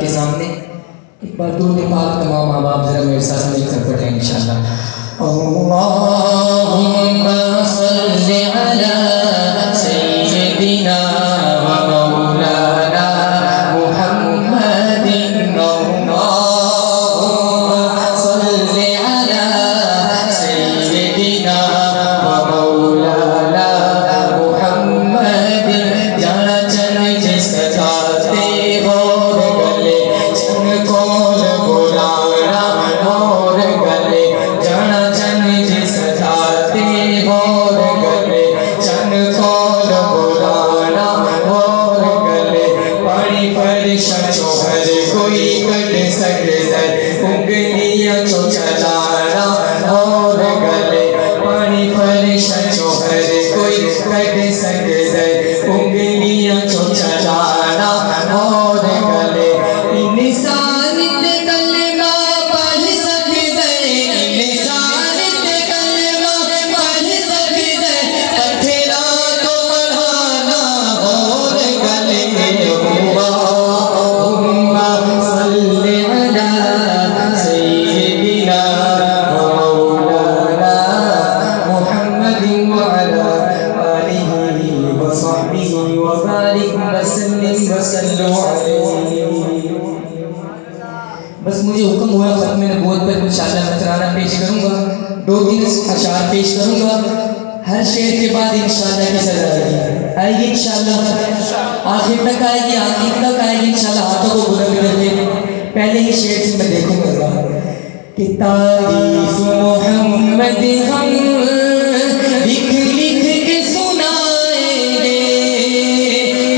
के सामने एक बार दूर पाक तमाम माँ बाप जरा मेरे साथ मिलकर पढ़ें इंशाअल्लाह। अल्लाहुम्मा सल्लि अला सय्यिदिना व मौलाना मुहम्मदिन। अल्लाहुम्मा सल्लि अला सय्यिदिना व मौलाना मुहम्मदिन। जाना चन जिस जाते हो गले चन कौन बुलाना और गले जाना चन जिस जाते हो गले चन कौन बुलाना और गले पानी फरिश चोहर कोई कट सकता उंगलियां चो चलाना और गले पानी फरिश चोहर कोई कट सकता उंगलियां चो चलाना और गले इंसान ते कलमा पढ़ सकते इंसान ते कलमा पढ़ सकते पत्थरा तो पढ़ाना और गले। अल्लाहुम्मा सल्लि अला सय्यिदिना व मौलाना मुहम्मदिन व अला आलिहि व सहबिहि व बारिक व सल्लिम व सल्लु अलैहि। बस मुझे हुक्म हुआ खत्म नबूवत पर इंशाअल्लाह मैं तराना पेश करूंगा, 2-3 अशआर पेश करूंगा। हर शेर के बाद इंशाअल्लाह की सजा आएगी इंशाअल्लाह, आखिर तक आएगी, आखिर तक आएगी इंशाअल्लाह। हाथों को बुलंद करके पहले ही शेर से मैं देखूंगा कि तारीफ मोहम्मद हम लिख लिख के सुनाएंगे,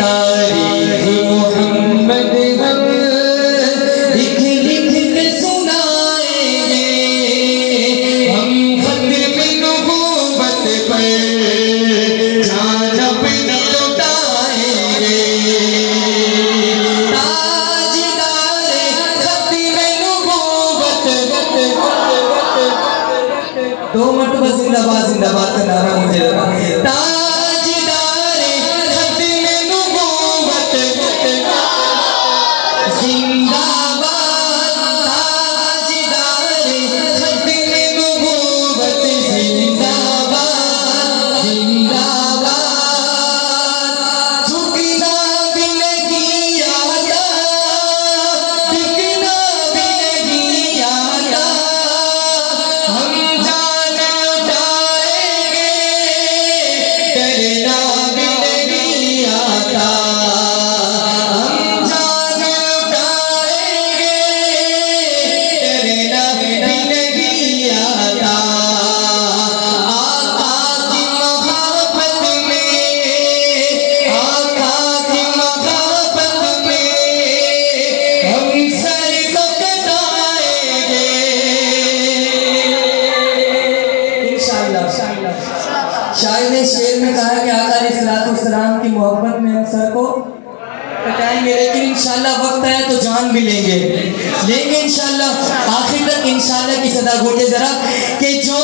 तारीफ मोहम्मद हम लिख लिख के सुनाएंगे। हम खत्म नबूवत पर जान अपनी लुटाएंगे, ताजदार खत्म नबूवत। 2 मरतबा जिंदाबाद जिंदाबाद का नारा मुझे लगा। ताजदार खत्म नबूवत जिंदाबाद, ताजदार खत्म नबूवत जिंदाबाद जिंदाबाद। झुकना भी नहीं आता, झुकना भी नहीं आता, हम जान लुटाएंगे, डरना भी नहीं आता, हम जान लुटाएंगे, डरना भी नहीं आता। आका की मोहब्बत में, आका की मोहब्बत में हम सर को कटाएंगे इंशाअल्लाह। शायर ने शेर में कहा कि आका अलैहिस्सलाम की मोहब्बत में हम सर को कटाएंगे, लेकिन इंशाअल्लाह वक्त आया तो जान भी लेंगे इंशाअल्लाह। आखिर तक इंशाअल्लाह की सदा घोटे जरा कि जो